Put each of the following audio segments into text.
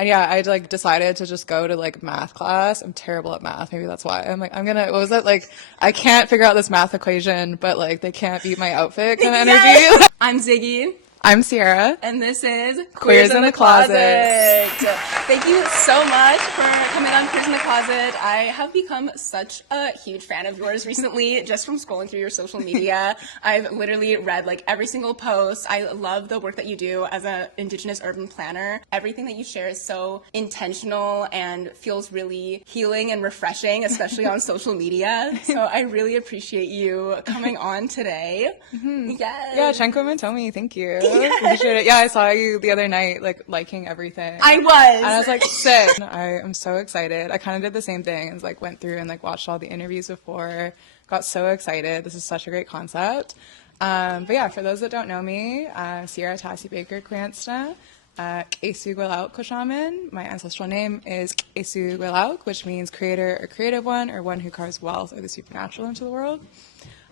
And yeah, I like decided to just go to like math class. I'm terrible at math. Maybe that's why. I'm like, what was it? Like, I can't figure out this math equation, but like they can't beat my outfit kind of energy. Yes! I'm Ziggie. I'm Sierra. And this is Queers in the Closet. Thank you so much for coming on Queers in the Closet. I have become such a huge fan of yours recently, just from scrolling through your social media. I've literally read like every single post. I love the work that you do as an Indigenous Urban Planner. Everything that you share is so intentional and feels really healing and refreshing, especially on social media. So I really appreciate you coming on today. Mm-hmm. Yes. Yeah, Chenko Mantomi, thank you. Yes. Appreciate it. Yeah, I saw you the other night, like, liking everything. I was. And I was like, sick. I am so excited. I kind of did the same thing and like went through and like watched all the interviews before, got so excited. This is such a great concept. But yeah, for those that don't know me, Sierra Tasi Baker Cransta, esugwilakw shaman. My ancestral name is esugwilakw, which means creator or creative one, or one who carves wealth or the supernatural into the world.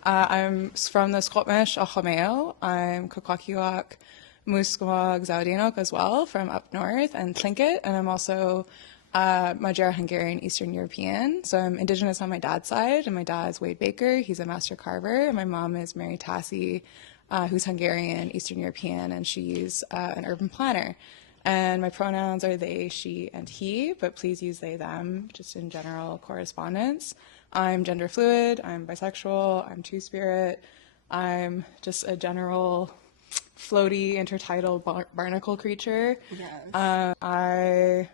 I'm from the Squamish Achomeo. I'm Kwakwakiwak, Musqueam, Zaudinok as well, from up north, and Tlingit. And I'm also Magyar Hungarian Eastern European. So I'm Indigenous on my dad's side, and my dad's Wade Baker. He's a master carver. And my mom is Mary Tasi, who's Hungarian Eastern European, and she's an urban planner. And my pronouns are they, she, and he, but please use they, them, just in general correspondence. I'm gender fluid, I'm bisexual, I'm two-spirit, I'm just a general floaty, intertidal barnacle creature. Yes. I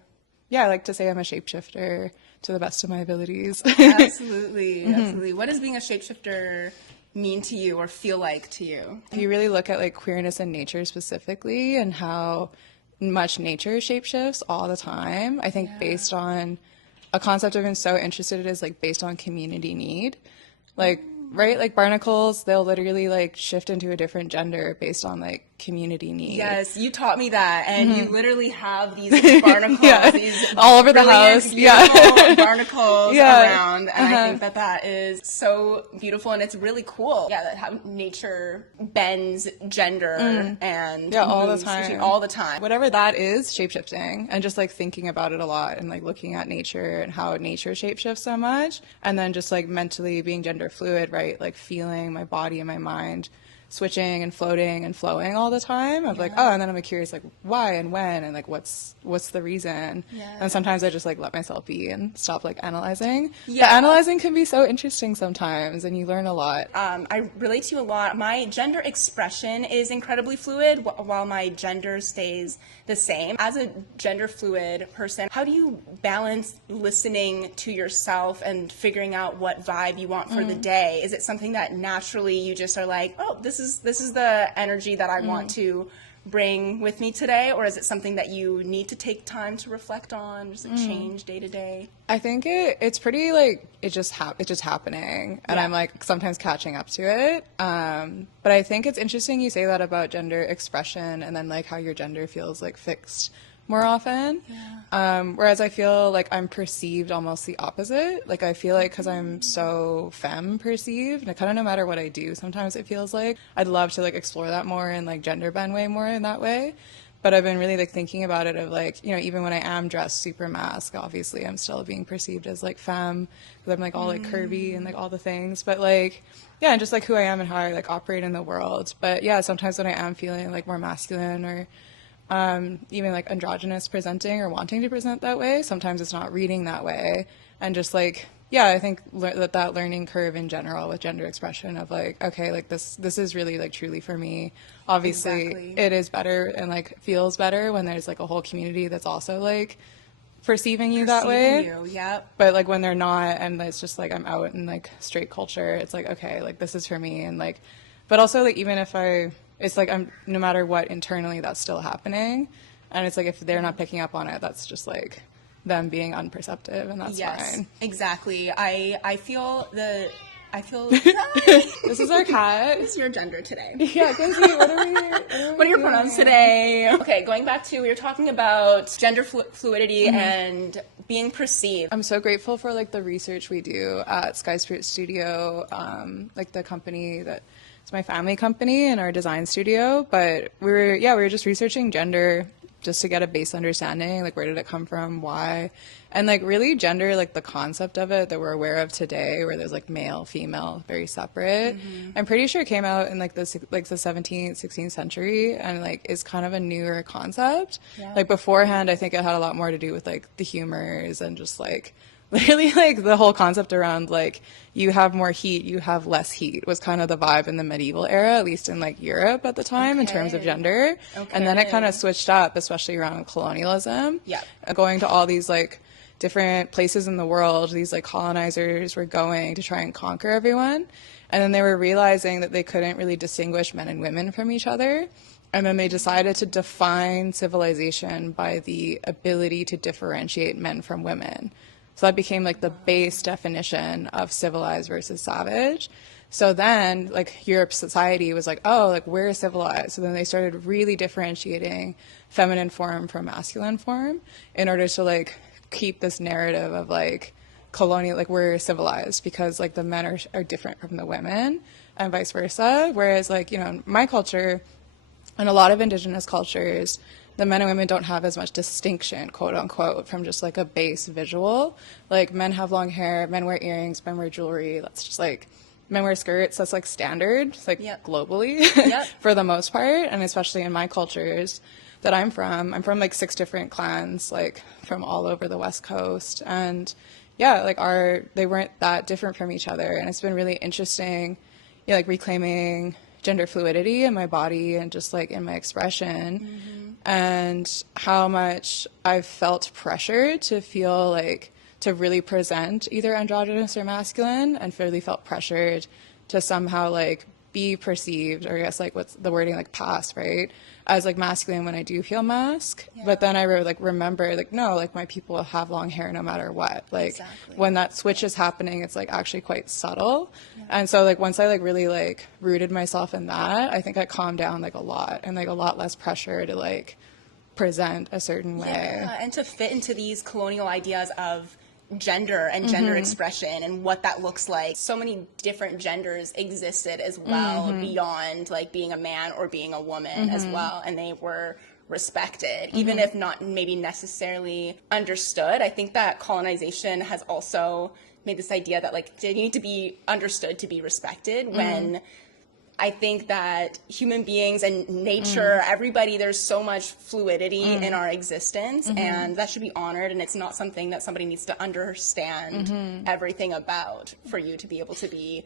like to say I'm a shapeshifter to the best of my abilities. Absolutely, absolutely. What does being a shapeshifter mean to you or feel like to you? If you really look at like queerness and nature specifically and how much nature shapeshifts all the time, I think based on a concept I've been so interested in is like based on community need. Like, right? Like barnacles, they'll literally like shift into a different gender based on like community need. Yes, you taught me that, and you literally have these barnacles, these all over the house, barnacles around, and I think that is so beautiful, and it's really cool. Yeah, that how nature bends gender and all moves the time. Whatever that is, shapeshifting, and just like thinking about it a lot, and like looking at nature and how nature shapeshifts so much, and then just like mentally being gender fluid, right? Like feeling my body and my mind switching and floating and flowing all the time. I'm like, oh, and then I'm curious, like, why and when and like what's the reason? And sometimes I just like let myself be and stop like analyzing. But analyzing can be so interesting sometimes, and you learn a lot. I relate to you a lot. My gender expression is incredibly fluid while my gender stays the same. As a gender fluid person, how do you balance listening to yourself and figuring out what vibe you want for the day? Is it something that naturally you just are like, oh, this is the energy that I want to bring with me today, or is it something that you need to take time to reflect on, just like change day to day? I think it's pretty like it's just happening, and I'm like sometimes catching up to it. But I think it's interesting you say that about gender expression, and then like how your gender feels like fixed more often. Whereas I feel like I'm perceived almost the opposite. Like I feel like because I'm so femme perceived, and kind of no matter what I do, sometimes it feels like I'd love to like explore that more and like gender bend way more in that way. But I've been really like thinking about it of like, you know, even when I am dressed super masc, obviously I'm still being perceived as like femme because I'm like all like curvy and like all the things. But like, yeah, and just like who I am and how I like operate in the world. But yeah, sometimes when I am feeling like more masculine or even like androgynous presenting or wanting to present that way, sometimes it's not reading that way. And just like, yeah, I think that learning curve in general with gender expression of like, okay, like this is really like truly for me. Obviously it is better and like feels better when there's like a whole community that's also like perceiving you that way. But like when they're not, and it's just like I'm out in like straight culture, it's like, okay, like this is for me. And like, but also like even if it's like I'm, no matter what internally, that's still happening. And it's like if they're not picking up on it, that's just like them being unperceptive, and that's fine. Exactly. I feel this is our cat. What's your gender today? Yeah, Quincy, what are your pronouns today? Okay, going back to, we were talking about gender fluidity and being perceived. I'm so grateful for like the research we do at Sky Spirit Studio, like the company that it's my family company and our design studio. But we were just researching gender just to get a base understanding, like where did it come from, why, and like really gender, like the concept of it that we're aware of today, where there's like male, female, very separate. I'm pretty sure it came out in like the 17th, 16th century, and like is kind of a newer concept. Like beforehand, I think it had a lot more to do with like the humors and just like literally like the whole concept around like you have more heat, you have less heat was kind of the vibe in the medieval era, at least in like Europe at the time in terms of gender. And then it kind of switched up, especially around colonialism. Going to all these like different places in the world, these like colonizers were going to try and conquer everyone. And then they were realizing that they couldn't really distinguish men and women from each other. And then they decided to define civilization by the ability to differentiate men from women. So that became like the base definition of civilized versus savage. So then like Europe's society was like, oh, like we're civilized. So then they started really differentiating feminine form from masculine form in order to like keep this narrative of like colonial, like we're civilized because like the men are different from the women and vice versa. Whereas like, you know, my culture and a lot of indigenous cultures, the men and women don't have as much distinction, quote unquote, from just like a base visual. Like men have long hair, men wear earrings, men wear jewelry. That's just like, men wear skirts. That's like standard, like globally for the most part. And especially in my cultures that I'm from like 6 different clans, like from all over the West Coast. And yeah, like they weren't that different from each other. And it's been really interesting, you know, like reclaiming gender fluidity in my body and just like in my expression, and how much I've felt pressure to feel like to really present either androgynous or masculine, and really felt pressured to somehow like be perceived, or I guess like what's the wording, like pass, right, as like masculine when I do feel masc. But then I remember like, no, like my people have long hair no matter what. Like when that switch is happening, it's like actually quite subtle. And so like once I like really like rooted myself in that, I think I calmed down like a lot, and like a lot less pressure to like present a certain way. And to fit into these colonial ideas of gender and gender expression and what that looks like. So many different genders existed as well beyond like being a man or being a woman as well, and they were respected, even if not maybe necessarily understood. I think that colonization has also made this idea that like they need to be understood to be respected, when I think that human beings and nature, everybody, there's so much fluidity in our existence, and that should be honored, and it's not something that somebody needs to understand everything about for you to be able to be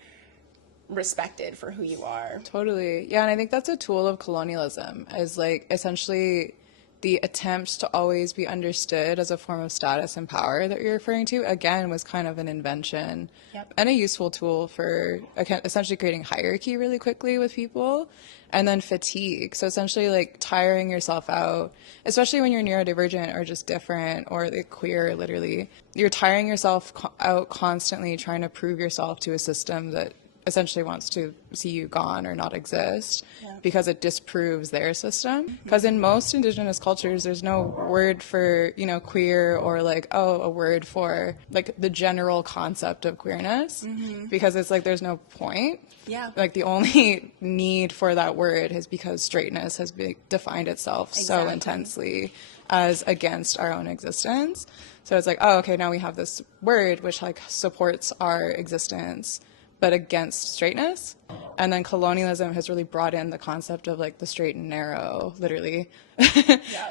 respected for who you are. Totally. Yeah, and I think that's a tool of colonialism, is like essentially the attempt to always be understood as a form of status and power that you're referring to, again, was kind of an invention and a useful tool for essentially creating hierarchy really quickly with people. And then fatigue. So essentially like tiring yourself out, especially when you're neurodivergent or just different or like queer, literally. You're tiring yourself out constantly trying to prove yourself to a system that essentially wants to see you gone or not exist because it disproves their system. Because in most indigenous cultures, there's no word for, you know, queer, or like, oh, a word for like the general concept of queerness, because it's like there's no point. Like the only need for that word is because straightness has defined itself so intensely as against our own existence. So it's like, oh, okay, now we have this word which like supports our existence but against straightness. And then colonialism has really brought in the concept of like the straight and narrow, literally,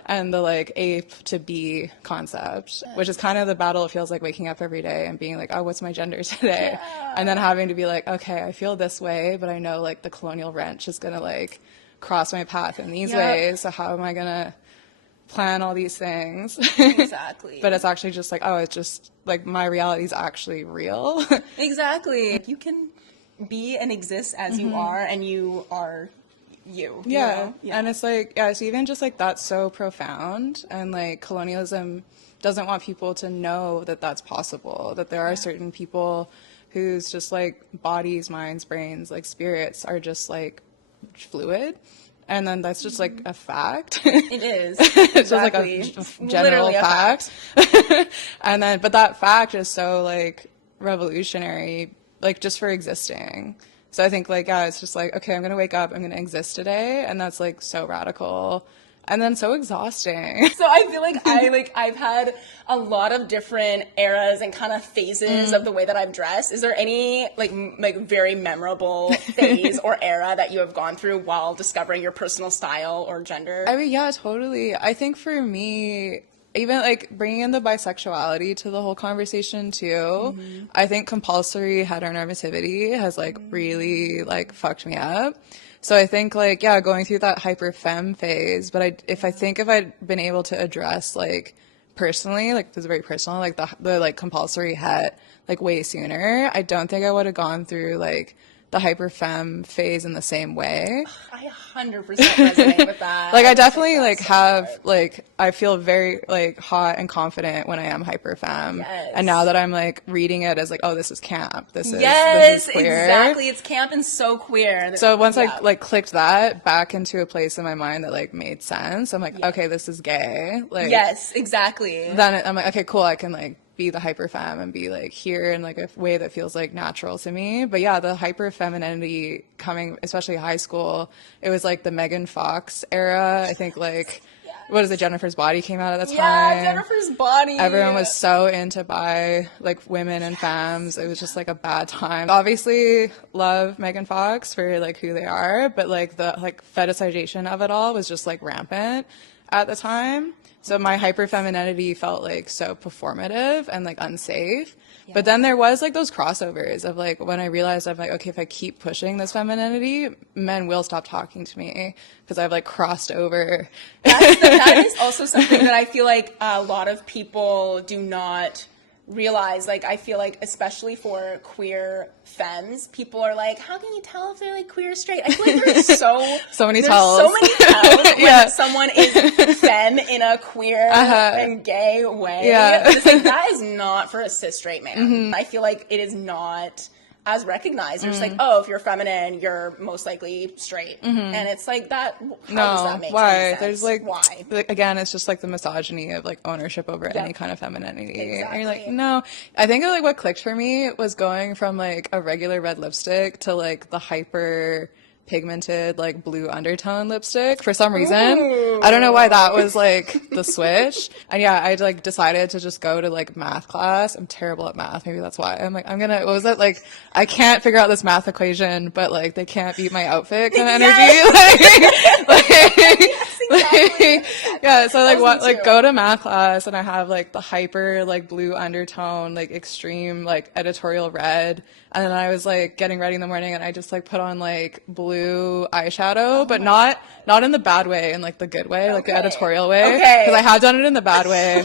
and the like A to B concept, which is kind of the battle it feels like waking up every day and being like, oh, what's my gender today? And then having to be like, okay, I feel this way, but I know like the colonial wrench is gonna like cross my path in these ways, so how am I gonna plan all these things? But it's actually just like, oh, it's just like my reality is actually real. You can be and exist as you are, and you are you. And it's like, so even just like that's so profound, and like colonialism doesn't want people to know that that's possible, that there are certain people whose just like bodies, minds, brains, like spirits are just like fluid. And then that's just like a fact. It is. It's just like a general fact. And then, but that fact is so like revolutionary, like just for existing. So I think like, it's just like, okay, I'm going to wake up, I'm going to exist today. And that's like so radical. and then so exhausting. So I feel like I've had a lot of different eras and kind of phases of the way that I've dressed. Is there any like very memorable phase or era that you have gone through while discovering your personal style or gender? I mean, yeah, totally. I think for me, even like bringing in the bisexuality to the whole conversation too, I think compulsory heteronormativity has like really like fucked me up. So I think like, yeah, going through that hyper femme phase, but if I'd been able to address like personally, like this is very personal, like the like compulsory het like way sooner, I don't think I would have gone through like the hyper femme phase in the same way. I 100% resonate with that. Like I definitely like have like I feel very like hot and confident when I am hyper femme. Yes. And now that I'm like reading it as like, oh, this is camp. This is queer. Exactly. It's camp and so queer. So once I like clicked that back into a place in my mind that like made sense, I'm like, okay, this is gay. Like yes, exactly. Then I'm like, okay, cool. I can like be the hyper femme and be like here in like a way that feels like natural to me. But yeah, the hyper femininity coming, especially high school, it was like the Megan Fox era. I think like, what is it? Jennifer's Body came out at the time. Yeah, Jennifer's Body. Everyone was so into bi, like women and femmes. It was just like a bad time. Obviously love Megan Fox for like who they are, but like the like fetishization of it all was just like rampant at the time. So my hyper femininity felt like so performative and like unsafe. Yeah. But then there was like those crossovers of like when I realized I'm like, okay, if I keep pushing this femininity, men will stop talking to me because I've like crossed over. That is also something that I feel like a lot of people do not realize. Like I feel like especially for queer femmes, people are like, how can you tell if they're like queer or straight? I feel like there's so many tells when someone is femme in a queer and gay way. It's like, that is not for a cis straight man. I feel like it is not as recognized. It's like, oh, if you're feminine, you're most likely straight. And it's like that, how does that make sense? There's like, why? Like, again, it's just like the misogyny of like ownership over any kind of femininity. Exactly. And you're like, no. I think like what clicked for me was going from like a regular red lipstick to like the hyper pigmented like blue undertone lipstick for some reason. Ooh. I don't know why that was like the switch. And yeah, I like decided to just go to like math class. I'm terrible at math. Maybe that's why. I'm like, what was it? Like, I can't figure out this math equation, but like they can't beat my outfit kind of energy. Yeah, so like what, like go to math class and I have like the hyper like blue undertone, like extreme like editorial red. And then I was like getting ready in the morning and I just like put on like blue eyeshadow, but not in the bad way, in like the good way, like the editorial way. Because I have done it in the bad way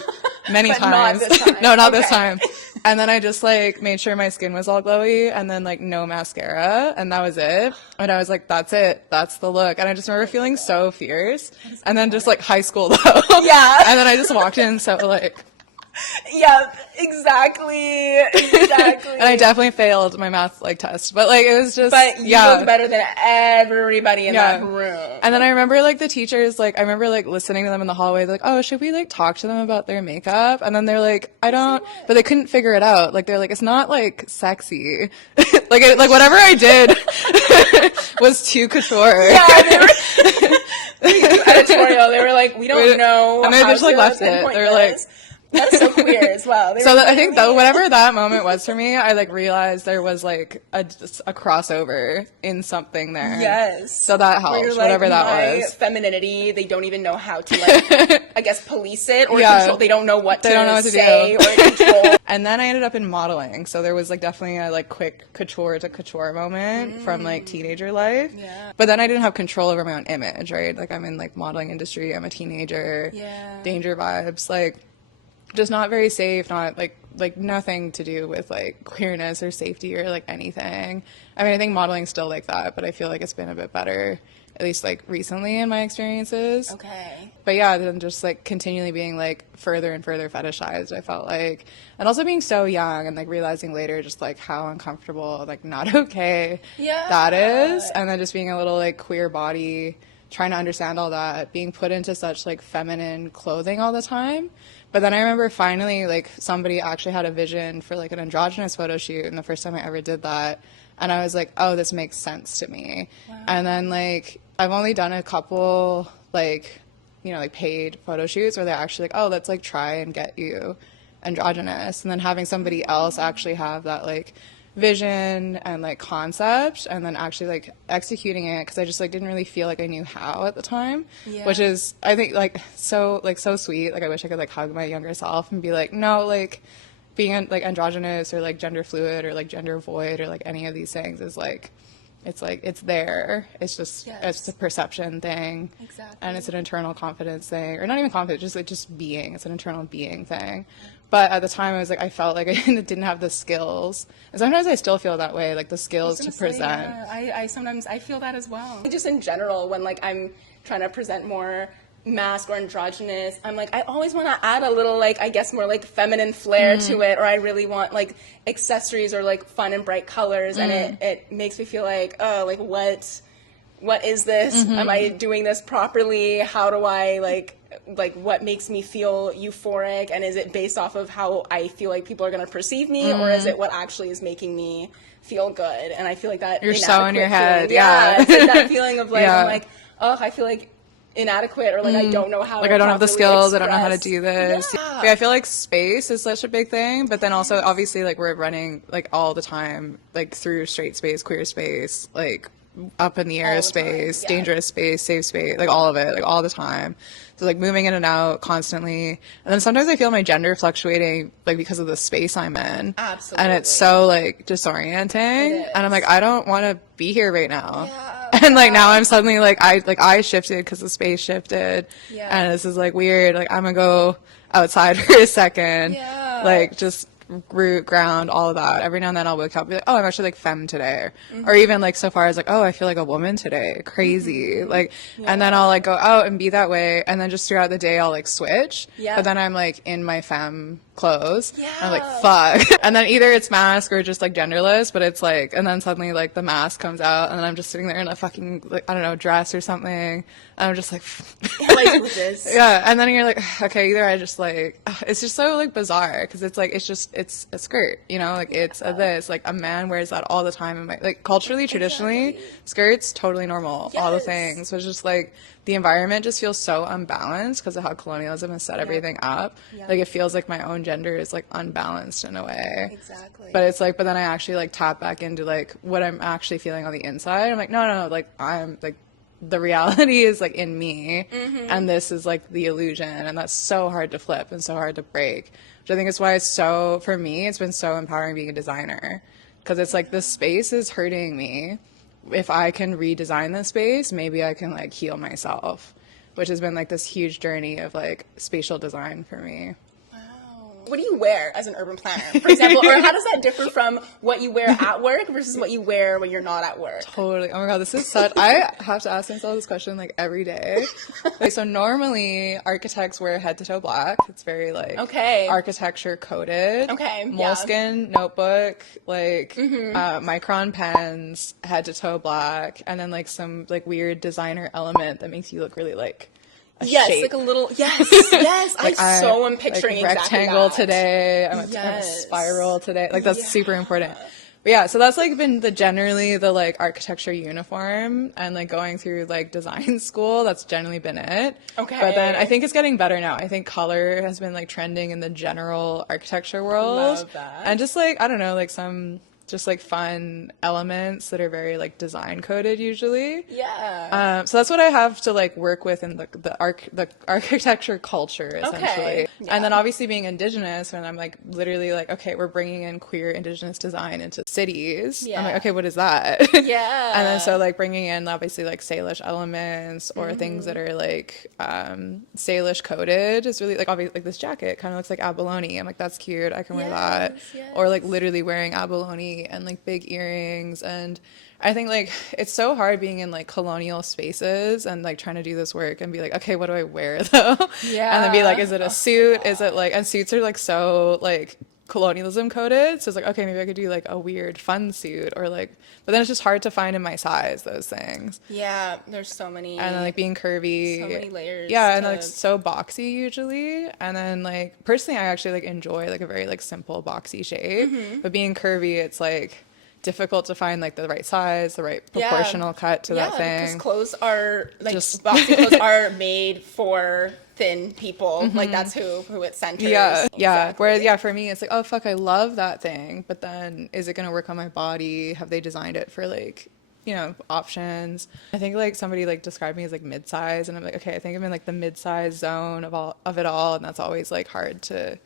many times. Not this time. No, not this time. And then I just like made sure my skin was all glowy and then like no mascara and that was it. And I was like, that's it. That's the look. And I just remember feeling so fierce. And then just like high school though. Yeah. And then I just walked in so like. Yeah, exactly. And I definitely failed my math like test, but like it was just. But you looked better than everybody in that room. And then I remember like the teachers, like I remember like listening to them in the hallway. They're like, oh, should we like talk to them about their makeup? And then they're like, I don't. But they couldn't figure it out. Like they're like, it's not like sexy. like whatever I did was too couture. Yeah, they were editorial. They were like, we don't know. And they just like left it. They were like. That's so queer as well. So I think that whatever that moment was for me, I like realized there was like a crossover in something there. Yes. So that helped, like, whatever that was. Femininity, they don't even know how to like, I guess, police it or control. They don't know what to say or control. And then I ended up in modeling. So there was like definitely a like quick couture to couture moment from like teenager life. Yeah. But then I didn't have control over my own image, right? Like I'm in like modeling industry. I'm a teenager. Yeah. Danger vibes. Like. Just not very safe, not like nothing to do with like queerness or safety or like anything. I mean, I think modeling's still like that, but I feel like it's been a bit better, at least like recently in my experiences. Okay. But yeah, then just like continually being like further and further fetishized, I felt like. And also being so young and like realizing later just like how uncomfortable, like not okay that is. And then just being a little like queer body, trying to understand all that, being put into such like feminine clothing all the time. But then I remember finally, like, somebody actually had a vision for, like, an androgynous photo shoot, and the first time I ever did that, and I was like, oh, this makes sense to me. Wow. And then, like, I've only done a couple, like, you know, like paid photo shoots where they're actually like, oh, let's like try and get you androgynous, and then having somebody else actually have that like vision and like concept, and then actually like executing it, because I just like didn't really feel like I knew how at the time, which is, I think, like so sweet. Like I wish I could like hug my younger self and be like, no, like being like androgynous or like gender fluid or like gender void or like any of these things is like, it's there. It's just, it's a perception thing. Exactly. And it's an internal confidence thing, or not even confidence, just like just being. It's an internal being thing. But at the time I was like, I felt like I didn't have the skills. And sometimes I still feel that way, like the skills to present. I sometimes I feel that as well. Just in general, when like I'm trying to present more mask or androgynous, I'm like, I always want to add a little, like, I guess more like feminine flair to it, or I really want like accessories or like fun and bright colors, and it makes me feel like, oh, like what is this? Am I doing this properly? How do I like what makes me feel euphoric, and is it based off of how I feel like people are going to perceive me, or is it what actually is making me feel good? And I feel like that you're so in your head, it's like that feeling of like, I'm like, oh, I feel like inadequate, or like I don't know how like to I don't have the skills, express. I don't know how to do this. Yeah, I feel like space is such a big thing, but then also obviously like we're running like all the time, like through straight space, queer space, like up in the air space, dangerous space, safe space, like all of it, like all the time. So like moving in and out constantly. And then sometimes I feel my gender fluctuating like because of the space I'm in. Absolutely. And it's so like disorienting. And I'm like, I don't want to be here right now. Yeah. And like now I'm suddenly like I shifted because the space shifted. Yeah. And this is like weird. Like I'm gonna go outside for a second. Yeah. Like just root, ground, all of that. Every now and then I'll wake up and be like, oh, I'm actually like femme today. Or even like so far as like, oh, I feel like a woman today. Crazy. Like, and then I'll like go out and be that way. And then just throughout the day I'll like switch. Yeah. But then I'm like in my femme clothes. Yeah. I'm like, fuck. And then either it's mask or just like genderless, but it's like, and then suddenly like the mask comes out and then I'm just sitting there in a fucking, like, I don't know, dress or something. And I'm just like, like this. Yeah. And then you're like, okay, either I just like, it's just so like bizarre. Cause it's like, it's just, it's a skirt, you know, like it's a this, like a man wears that all the time in my, like culturally, traditionally, skirts, totally normal, all the things. So it's just like, the environment just feels so unbalanced because of how colonialism has set everything up. Like it feels like my own gender is like unbalanced in a way. Exactly. But it's like, but then I actually like tap back into like what I'm actually feeling on the inside. I'm like, no, like I'm like, the reality is like in me, and this is like the illusion, and that's so hard to flip and so hard to break. Which I think is why it's so, for me, it's been so empowering being a designer, because it's like this space is hurting me. If I can redesign this space, maybe I can like heal myself, which has been like this huge journey of like spatial design for me. What do you wear as an urban planner, for example, or how does that differ from what you wear at work versus what you wear when you're not at work? Totally. Oh my God, this is such, I have to ask myself this question like every day. Like, so normally architects wear head to toe black. It's very like architecture coded. Moleskin notebook, like micron pens, head to toe black, and then like some like weird designer element that makes you look really like shape. Like a little, like I so am picturing like exactly rectangle that. Today, I'm a spiral today, like that's super important. But yeah, so that's like been generally the like architecture uniform, and like going through like design school, that's generally been it. But then I think it's getting better now. I think color has been like trending in the general architecture world. Love that. And just like, I don't know, like some just like fun elements that are very like design coded usually. So that's what I have to like work with in the architecture culture essentially. And then obviously being Indigenous, when I'm like literally like, okay, we're bringing in queer Indigenous design into cities. I'm like, okay, what is that? And then so like bringing in obviously like Salish elements or things that are like Salish coded is really like, obviously like this jacket kind of looks like abalone. I'm like, that's cute, I can wear that. Or like literally wearing abalone and like big earrings. And I think like it's so hard being in like colonial spaces and like trying to do this work and be like, okay, what do I wear though? And then be like, is it a suit? Is it like, and suits are like so like colonialism coded, so it's like, okay, maybe I could do like a weird fun suit, or like, but then it's just hard to find in my size, those things. There's so many, and then like being curvy, so many layers, and like so boxy usually. And then like personally I actually like enjoy like a very like simple boxy shape, but being curvy, it's like difficult to find like the right size, the right proportional cut to that thing. Because clothes are like boxy clothes are made for thin people. Like that's who it centers. Yeah. Exactly. Whereas for me it's like, oh fuck, I love that thing, but then is it gonna work on my body? Have they designed it for like, you know, options? I think like somebody like described me as like mid-size, and I'm like, okay, I think I'm in like the mid-size zone of it all, and that's always like hard to.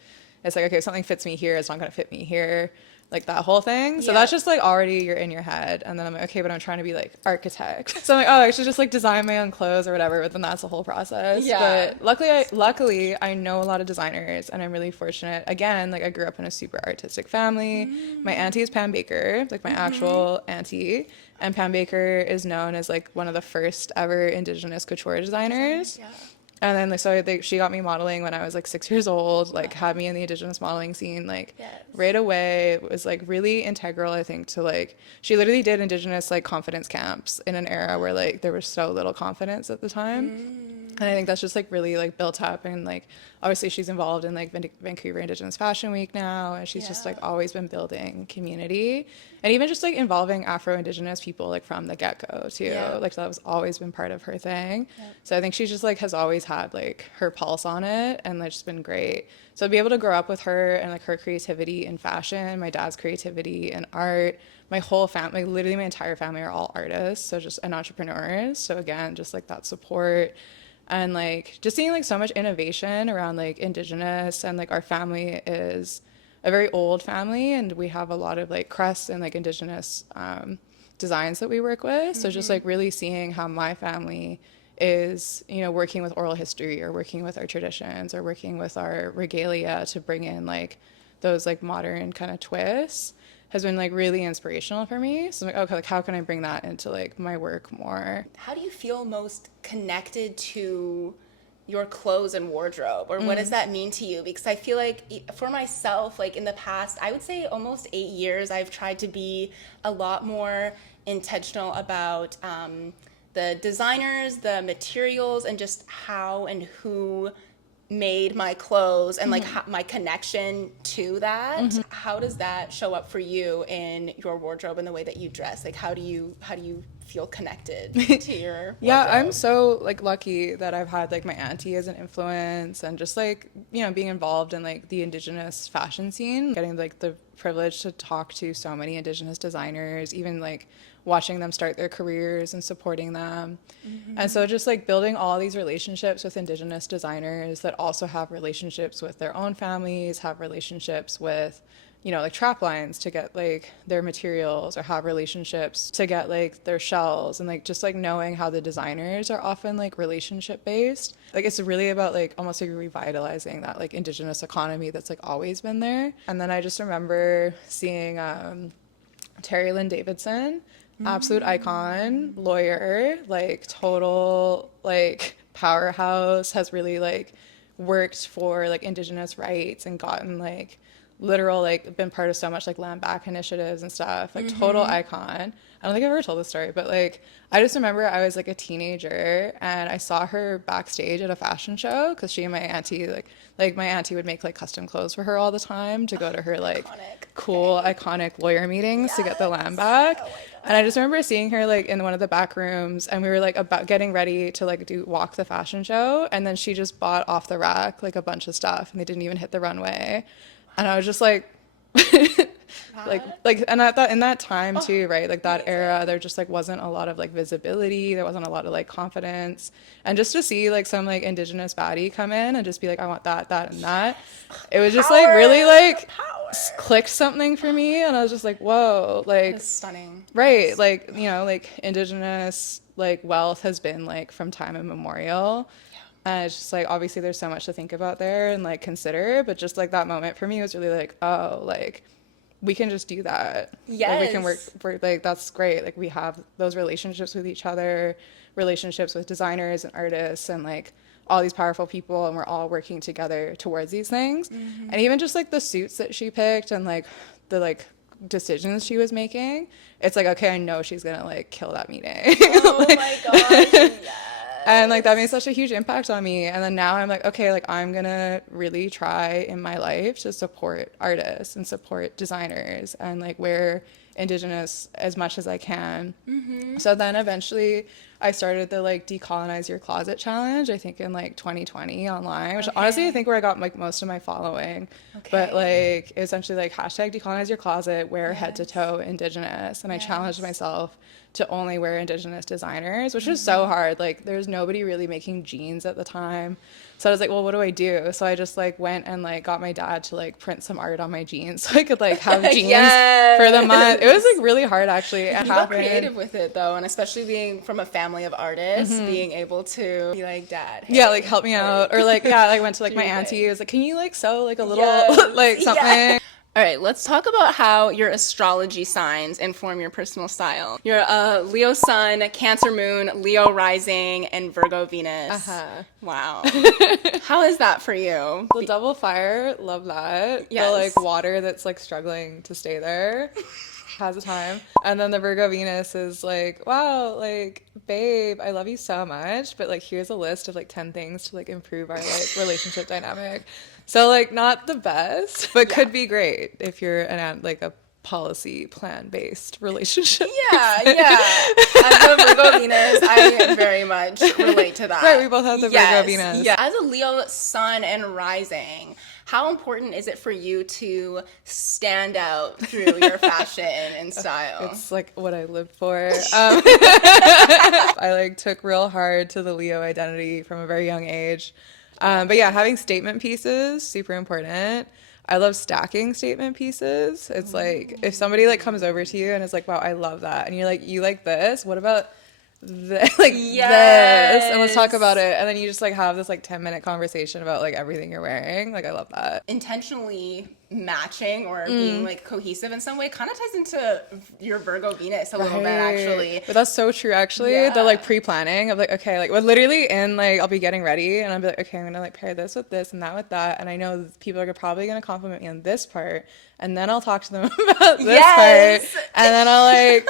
It's like, okay, if something fits me here, it's not gonna fit me here. Like that whole thing. So that's just like already you're in your head. And then I'm like, okay, but I'm trying to be like architect. So I'm like, oh, I should just like design my own clothes or whatever. But then that's the whole process. Yeah. But luckily I know a lot of designers, and I'm really fortunate. Again, like I grew up in a super artistic family. My auntie is Pam Baker, like my actual auntie. And Pam Baker is known as like one of the first ever Indigenous couture designers. Yeah. And then like, so she got me modeling when I was like 6 years old, like had me in the Indigenous modeling scene like right away. It was like really integral, I think, to like, she literally did Indigenous like confidence camps in an era where like there was so little confidence at the time. And I think that's just like really like built up, and like obviously she's involved in like Vancouver Indigenous Fashion Week now, and she's just like always been building community, and even just like involving Afro-Indigenous people like from the get-go too. Like that was always been part of her thing. So I think she just like has always had like her pulse on it, and like just been great. So to be able to grow up with her and like her creativity in fashion, my dad's creativity in art, my whole family, literally my entire family are all artists, so just and entrepreneurs. So again, just like that support. And like just seeing like so much innovation around like Indigenous, and like our family is a very old family, and we have a lot of like crusts and like Indigenous designs that we work with. So just like really seeing how my family is, you know, working with oral history or working with our traditions or working with our regalia to bring in like those like modern kind of twists has been like really inspirational for me. So I'm like, okay, like how can I bring that into like my work more? How do you feel most connected to your clothes and wardrobe, or what does that mean to you? Because I feel like for myself, like in the past, I would say almost 8 years, I've tried to be a lot more intentional about the designers, the materials, and just how and who made my clothes, and like my connection to that. How does that show up for you in your wardrobe and the way that you dress? Like how do you feel connected to your wardrobe? I'm so like lucky that I've had like my auntie as an influence, and just like, you know, being involved in like the Indigenous fashion scene, getting like the privilege to talk to so many Indigenous designers, even like watching them start their careers and supporting them. And so just like building all these relationships with Indigenous designers that also have relationships with their own families, have relationships with, you know, like trap lines to get like their materials, or have relationships to get like their shells, and like just like knowing how the designers are often like relationship based. Like it's really about like almost like revitalizing that like Indigenous economy that's like always been there. And then I just remember seeing Terry Lynn Davidson, absolute icon, lawyer, like total like powerhouse, has really like worked for like Indigenous rights and gotten like literal like been part of so much like land back initiatives and stuff, like total icon. I don't think I've ever told this story, but like I just remember I was like a teenager, and I saw her backstage at a fashion show, because she and my auntie like my auntie would make like custom clothes for her all the time to go to her like cool iconic lawyer meetings to get the land back. And I just remember seeing her like in one of the back rooms, and we were like about getting ready to like walk the fashion show, and then she just bought off the rack like a bunch of stuff, and they didn't even hit the runway. And I was just like like and in that time too, right, like that era, there just like wasn't a lot of like visibility, there wasn't a lot of like confidence, and just to see like some like Indigenous baddie come in and just be like, I want that and that, it was just like really like clicked something for me. And I was just like, whoa, like That's stunning. Right, like, you know, like Indigenous like wealth has been like from time immemorial. And it's just like, obviously there's so much to think about there and like consider, but just like that moment for me was really like, oh, like we can just do that. Yes. Like, we can work for, like, that's great. Like we have those relationships with each other, relationships with designers and artists, and like all these powerful people, and we're all working together towards these things. And even just like the suits that she picked, and like the like decisions she was making, it's like, okay, I know she's gonna like kill that meeting. Oh like, my gosh, yes. And like that made such a huge impact on me. And then now I'm like, okay, like I'm gonna really try in my life to support artists and support designers, and like wear Indigenous as much as I can. So then eventually I started the like Decolonize Your Closet challenge, I think in like 2020 online, which honestly I think where I got like most of my following. But like essentially like hashtag Decolonize Your Closet, wear head to toe Indigenous. And I challenged myself to only wear Indigenous designers, which was so hard. Like there's nobody really making jeans at the time. So I was like, well, what do I do? So I just like went and like got my dad to like print some art on my jeans so I could like have jeans for the month. It was like really hard actually. You got creative with it though, and especially being from a family of artists, being able to be like, Dad, hey, like help me out, or like I went to like my auntie. I was like, can you like sew like a little like something? All right, let's talk about how your astrology signs inform your personal style. You're a Leo sun, Cancer moon, Leo rising, and Virgo Venus. Wow. How is that for you? The double fire, love that. Yes. The like water that's like struggling to stay there has a time. And then the Virgo Venus is like, wow, like, babe, I love you so much, but like here's a list of like 10 things to like improve our like relationship dynamic. So like not the best, but could be great if you're like a policy plan based relationship. As a Virgo Venus, I very much relate to that. Right, we both have the Virgo Venus. Yeah. As a Leo sun and rising, how important is it for you to stand out through your fashion and style? It's like what I lived for. I like took real hard to the Leo identity from a very young age. But yeah, having statement pieces, super important. I love stacking statement pieces. It's like if somebody like comes over to you and is like, wow, I love that. And you're like, you like this? What about this? Like this? And let's talk about it. And then you just like have this like 10-minute conversation about like everything you're wearing. Like I love that. Intentionally matching or being like cohesive in some way kind of ties into your Virgo Venus a little bit actually. But that's so true actually. The like pre-planning of like, okay, like literally in like I'll be getting ready and I'll be like, okay, I'm gonna like pair this with this and that with that, and I know people are probably gonna compliment me on this part, and then I'll talk to them about this part, and then I'll like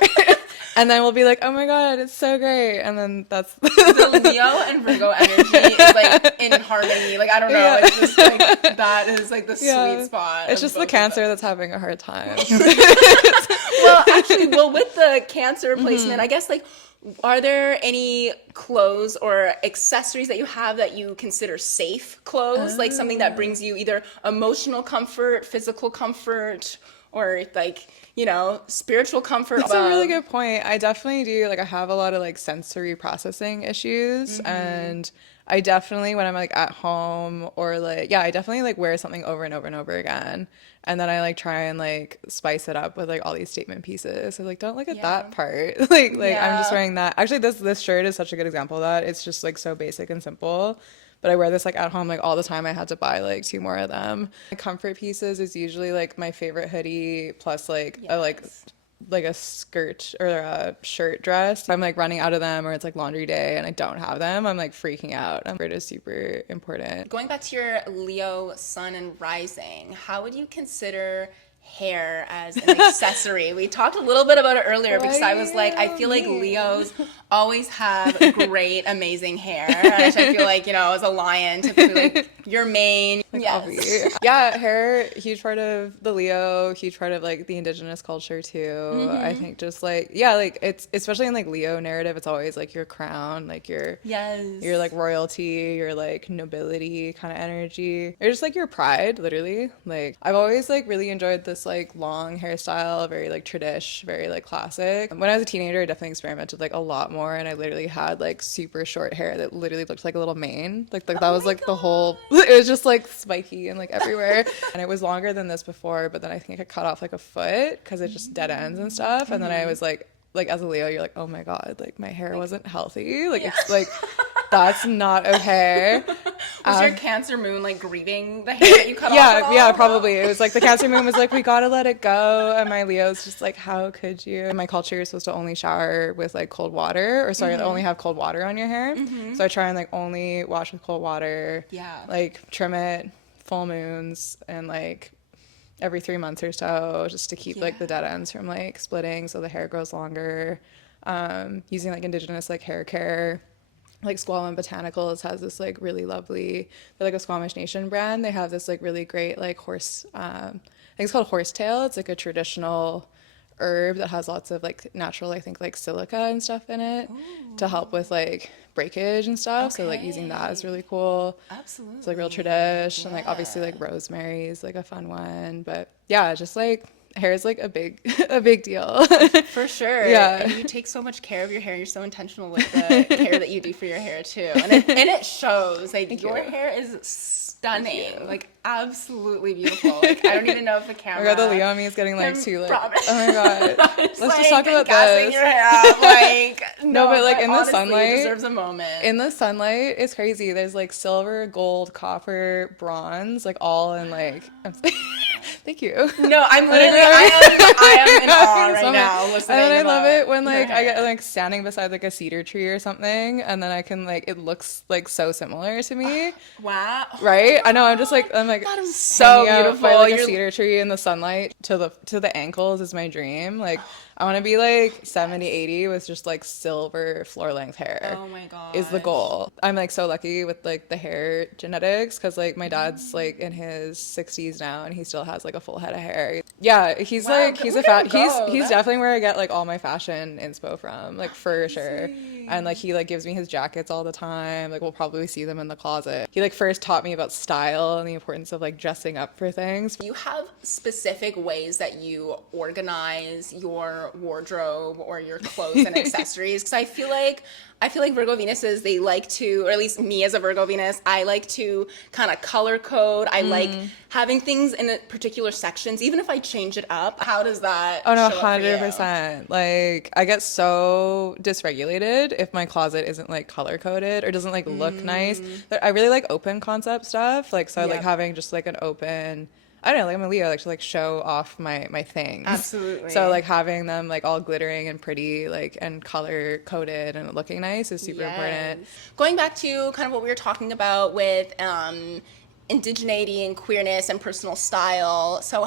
and then we'll be like, oh my god, it's so great, and then that's the Leo and Virgo energy is like in harmony. Like I don't know, it's just like that is like the sweet spot. It's just the Cancer that's having a hard time. Well, actually, with the Cancer placement, I guess like, are there any clothes or accessories that you have that you consider safe clothes? Like something that brings you either emotional comfort, physical comfort, or like, you know, spiritual comfort? That's a really good point. I definitely do. Like I have a lot of like sensory processing issues, and I definitely, when I'm like at home or like, I definitely like wear something over and over and over again. And then I like try and like spice it up with like all these statement pieces. So like, don't look at that part. like I'm just wearing that. Actually, this shirt is such a good example of that. It's just like so basic and simple. But I wear this like at home like all the time. I had to buy like 2 more of them. Comfort pieces is usually like my favorite hoodie plus like a like a skirt or a shirt dress. If I'm like running out of them or it's like laundry day and I don't have them, I'm like freaking out. Comfort is super important. Going back to your Leo sun and rising, how would you consider hair as an accessory? We talked a little bit about it earlier because I was like, I feel like Leos always have great, amazing hair, which I feel like, you know, as a lion, typically like your mane. Hair, huge part of the Leo, huge part of like the Indigenous culture too. I think just like like it's especially in like Leo narrative, it's always like your crown, like your like royalty, your like nobility kind of energy, or just like your pride, literally. Like I've always like really enjoyed this like long hairstyle, very like tradish, very like classic. When I was a teenager, I definitely experimented like a lot more, and I literally had like super short hair that literally looked like a little mane. Like that was like the whole, it was just like spiky and like everywhere. And it was longer than this before, but then I think I cut off like a foot because it just dead ends and stuff. And then I was like as a Leo, you're like, oh my god, like my hair wasn't healthy. Like it's like that's not okay. Was your Cancer moon like grieving the hair that you cut off? Yeah, probably. It was like the Cancer moon was like, we gotta let it go, and my Leo's just like, how could you? In my culture, you're supposed to only shower with like cold water, or only have cold water on your hair. So I try and like only wash with cold water. Like trim it full moons and like every 3 months or so, just to keep like the dead ends from like splitting so the hair grows longer. Using like Indigenous like hair care. Like Squall and Botanicals has this like really lovely, they're like a Squamish Nation brand. They have this like really great like horse, I think it's called horsetail. It's like a traditional herb that has lots of like natural, I think, like silica and stuff in it to help with like breakage and stuff. So like using that is really cool. Absolutely. It's like real tradition. And like obviously like rosemary is like a fun one. But yeah, just like hair is like a big a big deal. For sure. Yeah. And you take so much care of your hair. You're so intentional with the care that you do for your hair too. And it shows. Like your hair is stunning. Like absolutely beautiful. Like I don't even know if the camera. Oh my god, the Leo on me is getting like too like. Promise. Oh my god. Let's like, just talk about gassing this. Your hair up. Like no, but like in the honestly, sunlight, it deserves a moment. In the sunlight, it's crazy. There's like silver, gold, copper, bronze, like all in like. Thank you. No, I'm literally. I am in awe right now. And then I love it when like I get like standing beside like a cedar tree or something, and then I can like it looks like so similar to me. Wow. Right? I know. I'm like that is so beautiful. By, like, a cedar tree in the sunlight to the ankles is my dream. Like I want to be like 70, 80 with just like silver floor length hair. Oh my god. Is the goal. I'm like so lucky with like the hair genetics because like my dad's like in his 60s now and he still has like a full head of hair. Yeah, he's like he's definitely where I get like all my fashion inspo from, like for sure. And like he like gives me his jackets all the time. Like we'll probably see them in the closet. He like first taught me about style and the importance of like dressing up for things. You have specific ways that you organize your wardrobe or your clothes and accessories, because I feel like Virgo Venuses, they like to, or at least me as a Virgo Venus, I like to kind of color code. I like having things in a particular sections, even if I change it up. How does that Oh no, show up for you? 100%. Like I get so dysregulated if my closet isn't like color coded or doesn't like look nice. But I really like open concept stuff. Like so I like having just like an open, I don't know, like I'm a Leo, I like to like show off my things. Absolutely. So like having them like all glittering and pretty, like and color coded and looking nice is super important. Going back to kind of what we were talking about with indigeneity and queerness and personal style. So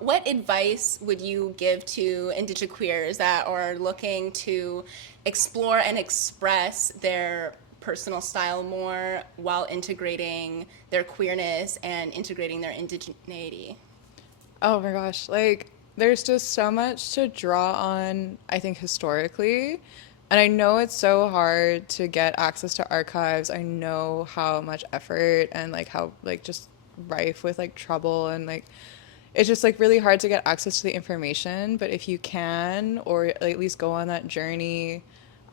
what advice would you give to Indigi-queers that are looking to explore and express their personal style more while integrating their queerness and integrating their indigeneity? Oh my gosh, like there's just so much to draw on, I think, historically. And I know it's so hard to get access to archives. I know how much effort and like how like just rife with like trouble and like it's just like really hard to get access to the information. But if you can, or at least go on that journey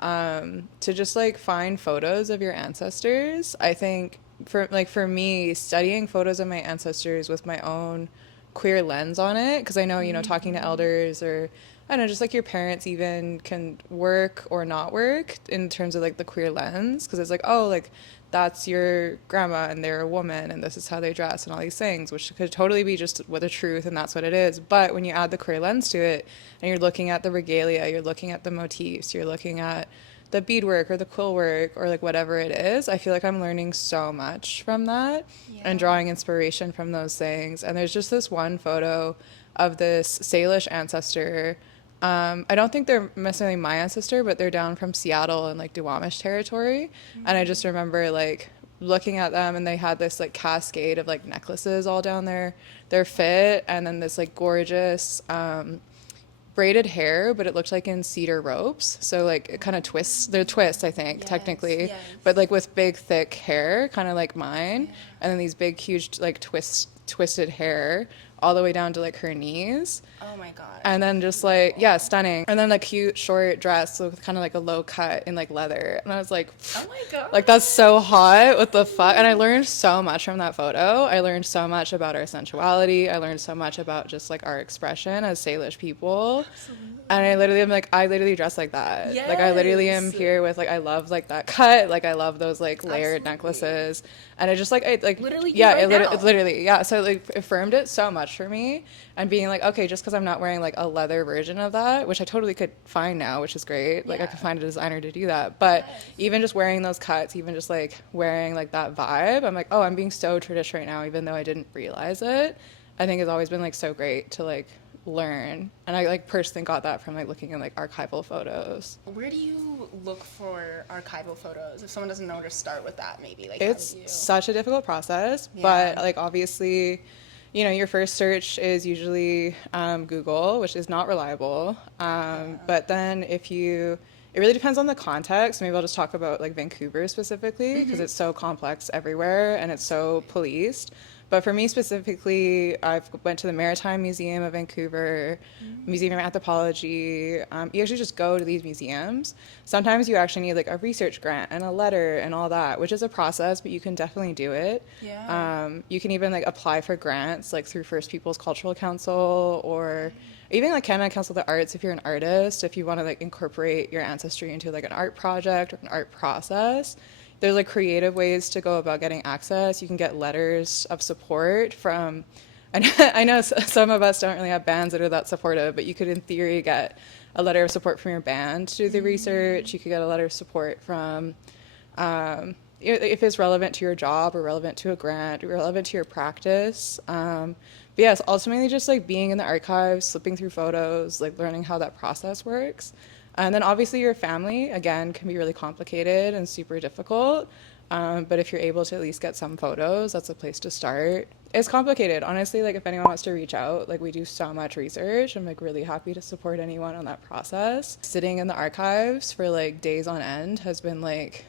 to just like find photos of your ancestors, I think for me, studying photos of my ancestors with my own queer lens on it, because I know, you know, talking to elders or I don't know, just like your parents even can work or not work in terms of like the queer lens, because it's like, oh, like that's your grandma and they're a woman and this is how they dress and all these things, which could totally be just with the truth and that's what it is. But when you add the queer lens to it and you're looking at the regalia, you're looking at the motifs, you're looking at the beadwork or the quill work or like whatever it is, I feel like I'm learning so much from that and drawing inspiration from those things. And there's just this one photo of this Salish ancestor. I don't think they're necessarily my ancestor, but they're down from Seattle and like Duwamish territory. And I just remember like looking at them and they had this like cascade of like necklaces all down their fit, and then this like gorgeous braided hair, but it looked like in cedar ropes. So like it kind of twists. They're twists, I think, technically, but like with big thick hair, kind of like mine, and then these big huge like twisted hair all the way down to like her knees. Oh my god. And then just like, yeah, stunning. And then a cute short dress with kind of like a low cut in like leather. And I was like, oh my god, like that's so hot. What the fuck? And I learned so much from that photo. I learned so much about our sensuality. I learned so much about just like our expression as Salish people. Absolutely. And I literally dress like that. Yes. Like I literally am here with like, I love like that cut. Like I love those like layered necklaces. And I just like, literally, it literally, yeah. So like affirmed it so much for me, and being like, okay, just because I'm not wearing like a leather version of that, which I totally could find now, which is great. Like I could find a designer to do that. But even just wearing those cuts, even just like wearing like that vibe, I'm like, oh, I'm being so traditional right now, even though I didn't realize it. I think it's always been like so great to like learn, and I like personally got that from like looking at like archival photos. Where do you look for archival photos if someone doesn't know where to start with that? Maybe like it's such a difficult process, but like obviously your first search is usually Google, which is not reliable. But then it really depends on the context. Maybe I'll just talk about like Vancouver specifically, because it's so complex everywhere and it's so policed. But for me specifically, I've went to the Maritime Museum of Vancouver, Museum of Anthropology. You actually just go to these museums. Sometimes you actually need like a research grant and a letter and all that, which is a process, but you can definitely do it. Yeah. You can even like apply for grants like through First Peoples Cultural Council, or even like Canada Council of the Arts if you're an artist, if you want to like incorporate your ancestry into like an art project or an art process. There's like creative ways to go about getting access. You can get letters of support from, I know some of us don't really have bands that are that supportive, but you could in theory get a letter of support from your band to do the research. You could get a letter of support from, if it's relevant to your job or relevant to a grant or relevant to your practice. But yes, ultimately just like being in the archives, flipping through photos, like learning how that process works. And then obviously your family, again, can be really complicated and super difficult. But if you're able to at least get some photos, that's a place to start. It's complicated. Honestly, like if anyone wants to reach out, like we do so much research. I'm like really happy to support anyone on that process. Sitting in the archives for like days on end has been like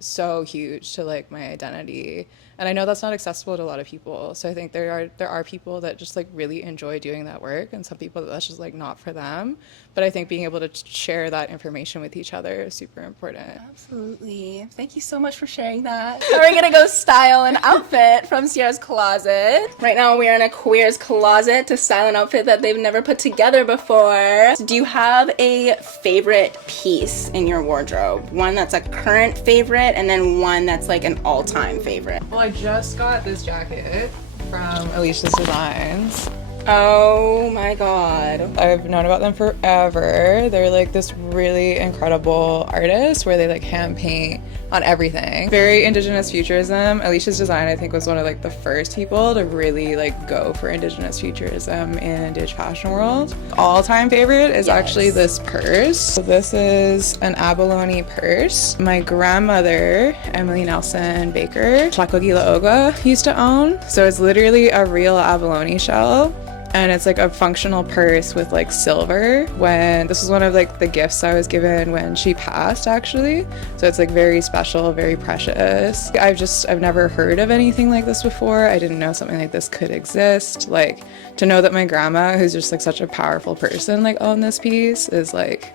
so huge to like my identity. And I know that's not accessible to a lot of people. So I think there are people that just like really enjoy doing that work, and some people that's just like not for them. But I think being able to share that information with each other is super important. Absolutely. Thank you so much for sharing that. Now we're gonna go style an outfit from Sierra's closet. Right now we are in a queer's closet to style an outfit that they've never put together before. Do you have a favorite piece in your wardrobe? One that's a current favorite and then one that's like an all-time favorite? Well, I just got this jacket from Alicia's Designs. Oh my god. I've known about them forever. They're like this really incredible artist where they like hand paint on everything. Very Indigenous futurism. Alicia's Design, I think, was one of like the first people to really like go for Indigenous futurism in Indig fashion world. All-time favorite is actually this purse. So this is an abalone purse. My grandmother, Emily Nelson Baker, SHAPESHIFTING, used to own. So it's literally a real abalone shell. And it's like a functional purse with like silver. This was one of like the gifts I was given when she passed, actually. So it's like very special, very precious. I've never heard of anything like this before. I didn't know something like this could exist. Like to know that my grandma, who's just like such a powerful person, like owned this piece is like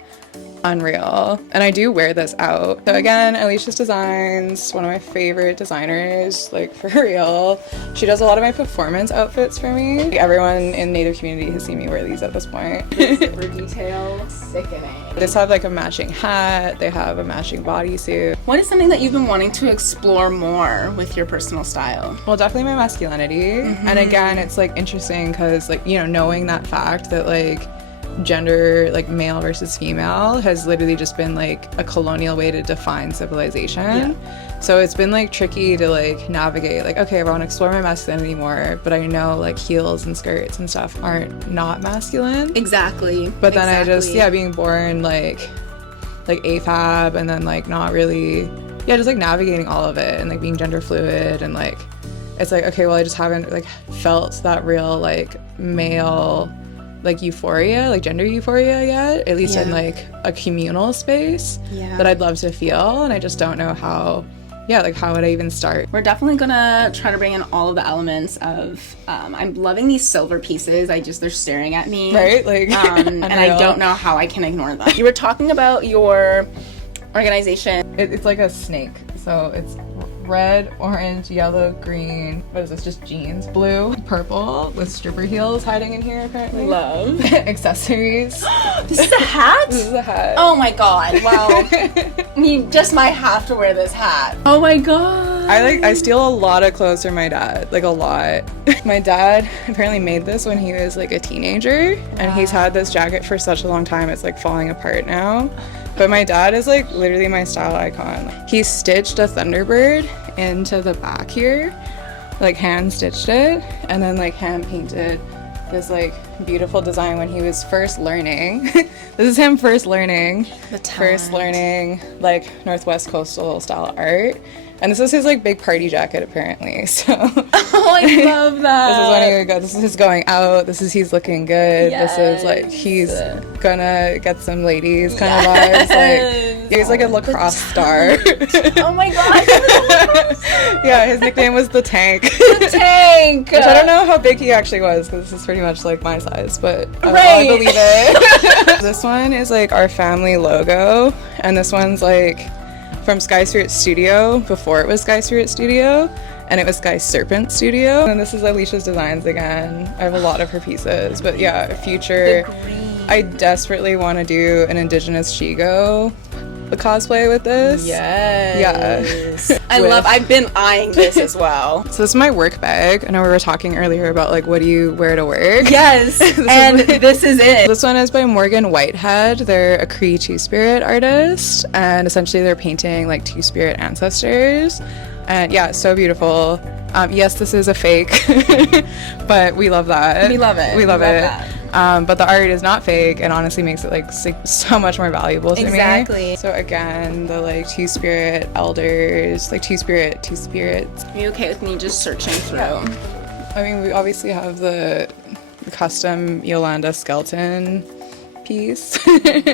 unreal. And I do wear this out. So again, Alicia's Designs, one of my favorite designers, like for real. She does a lot of my performance outfits for me. Everyone in Native community has seen me wear these at this point. The zipper detail, sickening. They just have like a matching hat, they have a matching bodysuit. What is something that you've been wanting to explore more with your personal style? Well, definitely my masculinity. And again, it's like interesting because like, knowing that fact that like gender, like male versus female, has literally just been like a colonial way to define civilization. So it's been like tricky to like navigate, like, okay, I want to explore my masculinity more, but I know like heels and skirts and stuff aren't not masculine. Exactly. But then I just, being born like AFAB, and then like not really, just like navigating all of it and like being gender fluid, and like it's like, okay, well I just haven't like felt that real like male like euphoria, like gender euphoria yet, at least in like a communal space that I'd love to feel, and I just don't know how would I even start? We're definitely gonna try to bring in all of the elements of, I'm loving these silver pieces, they're staring at me. Right, like, and I don't know how I can ignore them. You were talking about your organization. It's like a snake, so it's red, orange, yellow, green. What is this? Just jeans. Blue, purple, with stripper heels hiding in here apparently. Love. Accessories. This is a hat? This is a hat. Oh my god, well, you just might have to wear this hat. Oh my god. I steal a lot of clothes from my dad, like a lot. My dad apparently made this when he was like a teenager, and he's had this jacket for such a long time it's like falling apart now. But my dad is like literally my style icon. He stitched a Thunderbird into the back here, like hand stitched it, and then like hand painted this like beautiful design when he was first learning. This is him first learning like Northwest coastal style art. And this is his like big party jacket apparently. So Oh, I love that. this is when he would go. This is his going out. This is he's looking good. Yes. This is like he's gonna get some ladies kind of vibes. Like he's like a lacrosse star. Oh my god. Yeah, his nickname was the Tank. The Tank. Which I don't know how big he actually was because this is pretty much like my size, but Right. I believe it. This one is like our family logo, and this one's like from Sky Spirit Studio before it was Sky Spirit Studio, and it was Sky Serpent Studio. And this is Alicia's designs again. I have a lot of her pieces, but yeah, future. I desperately want to do an Indigenous Shigo cosplay with this. Yes. Yeah. I've been eyeing this as well. So this is my work bag. I know we were talking earlier about like what do you wear to work? Yes. This is it. This one is by Morgan Whitehead. They're a Cree Two-Spirit artist, and essentially they're painting like Two-Spirit ancestors. And yeah, it's so beautiful. Yes, this is a fake, but we love that. We love it. We love it. That. But the art is not fake and honestly makes it like so much more valuable to me. Exactly. So again, the like Two-Spirit elders, like two-spirits. Are you okay with me just searching through? Yeah. I mean, we obviously have the custom Yolanda skeleton piece,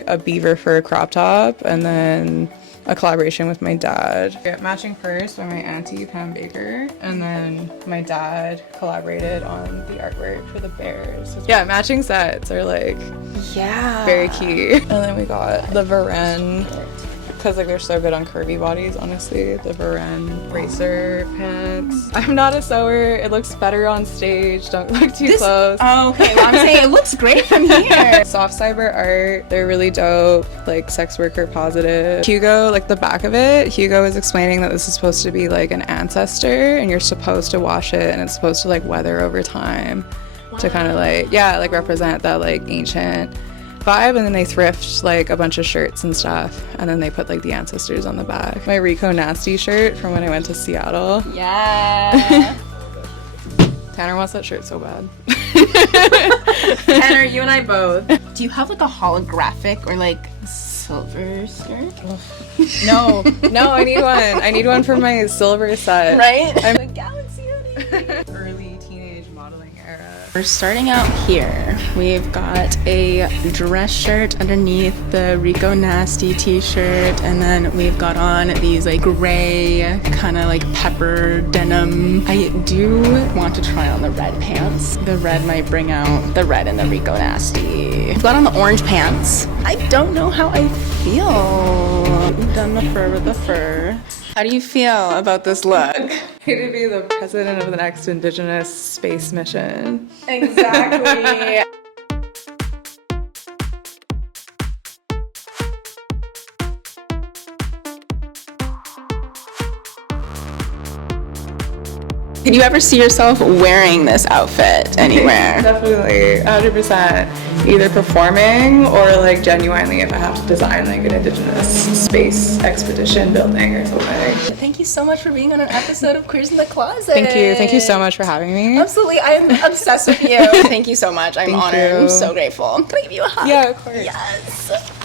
a beaver fur crop top, and then a collaboration with my dad. Yeah, matching purse by my auntie Pam Baker, and then my dad collaborated on the artwork for the bears. Yeah, matching sets are like very key. And then we got the Varenne, because like they're so good on curvy bodies, honestly. The Varenne racer pants. I'm not a sewer. It looks better on stage. Don't look too close. Oh, okay. Well, I'm saying it looks great from here. Soft cyber art. They're really dope. Like sex worker positive. Hugo, like the back of it, Hugo is explaining that this is supposed to be like an ancestor, and you're supposed to wash it, and it's supposed to like weather over time to kind of like, yeah, like represent that like ancient vibe. And then they thrift like a bunch of shirts and stuff, and then they put like the ancestors on the back. My Rico Nasty shirt from when I went to Seattle. Yeah. Tanner wants that shirt so bad. Tanner, you and I both. Do you have like a holographic or like silver skirt? No, I need one. I need one for my silver set. Right? I'm the galaxy hoodie. Early teenage modeling era. We're starting out here. We've got a dress shirt underneath the Rico Nasty t-shirt, and then we've got on these like gray kind of like pepper denim. I do want to try on the red pants. The red might bring out the red in the Rico Nasty. I've got on the orange pants. I don't know how I feel. We've done the fur with the fur. How do you feel about this look? To be the president of the next Indigenous space mission. Exactly. Could you ever see yourself wearing this outfit anywhere? Definitely, 100%. Either performing or like genuinely if I have to design like an Indigenous space expedition building or something. Thank you so much for being on an episode of Queers in the Closet. Thank you so much for having me. Absolutely, I'm obsessed with you. Thank you so much. I'm honored. You. I'm so grateful. Can I give you a hug? Yeah, of course. Yes.